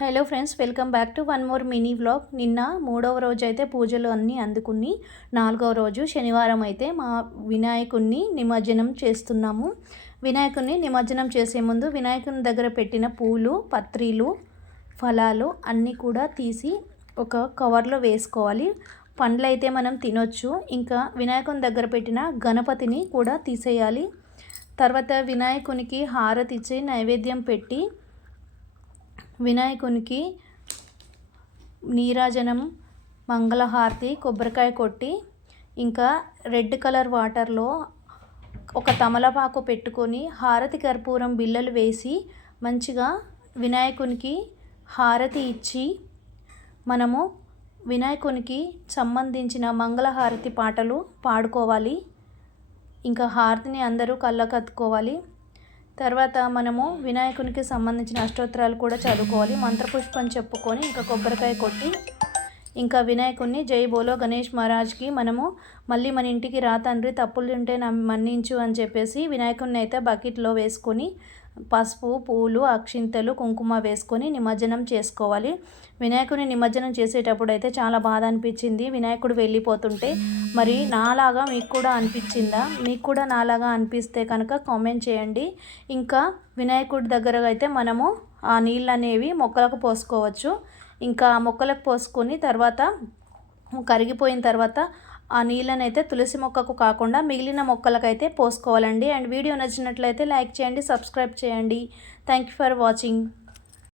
Hello friends, welcome back to one more mini vlog. నిన్న 3వ రోజు అయితే పూజలు అన్నీ అందుకుని 4వ రోజు శనివారం అయితే మా వినాయకుడిని నిమజ్జనం చేస్తున్నాము. వినాయకుడిని నిమజ్జనం చేసే ముందు వినాయకుని దగ్గర పెట్టిన పూలు, పత్రీలు, ఫలాలు అన్నీ కూడా తీసి ఒక కవర్లో వేసుకోవాలి. పండ్లు అయితే మనం తినొచ్చు. ఇంకా వినాయకుని దగ్గర పెట్టిన గణపతిని కూడా తీసేయాలి. తర్వాత వినాయకునికి హారతి ఇచ్చి నైవేద్యం పెట్టి వినాయకునికి నీరాజనం, మంగళహారతి, కొబ్బరికాయ కొట్టి ఇంకా రెడ్ కలర్ వాటర్లో ఒక తమలపాకు పెట్టుకొని హారతి కర్పూరం బిళ్ళలు వేసి మంచిగా వినాయకునికి హారతి ఇచ్చి మనము వినాయకునికి సంబంధించిన మంగళహారతి పాటలు పాడుకోవాలి. ఇంకా హారతిని అందరూ కళ్ళకద్దుకోవాలి. తర్వాత మనము వినాయకునికి సంబంధించిన అష్టోత్తరాలు కూడా చదువుకోవాలి. మంత్రపుష్పం చెప్పుకొని ఇంకా కొబ్బరికాయ కొట్టి ఇంకా వినాయకుడిని జై బోలో గణేష్ మహారాజ్కి మనము మళ్ళీ మన ఇంటికి రా తండ్రి, తప్పులు ఉంటే మన్నించు అని చెప్పేసి వినాయకుడిని అయితే బకెట్లో వేసుకొని పసుపు, పూలు, అక్షింతలు, కుంకుమ వేసుకొని నిమజ్జనం చేసుకోవాలి. వినాయకుడిని నిమజ్జనం చేసేటప్పుడు అయితే చాలా బాధ అనిపించింది వినాయకుడు వెళ్ళిపోతుంటే. మరి నాలాగా మీకు కూడా అనిపించిందా? మీకు కూడా నాలాగా అనిపిస్తే కనుక కామెంట్ చేయండి. ఇంకా వినాయకుడి దగ్గర అయితే మనము ఆ నీళ్ళు అనేవి మొక్కలకు పోసుకోవచ్చు. ఇంకా మొక్కలకు పోసుకొని తర్వాత కరిగిపోయిన తర్వాత ఆ నీళ్ళని అయితే తులసి మొక్కకు కాకుండా మిగిలిన మొక్కలకైతే పోసుకోవాలండి. అండ్ వీడియో నచ్చినట్లయితే లైక్ చేయండి, సబ్స్క్రైబ్ చేయండి. Thank you for watching.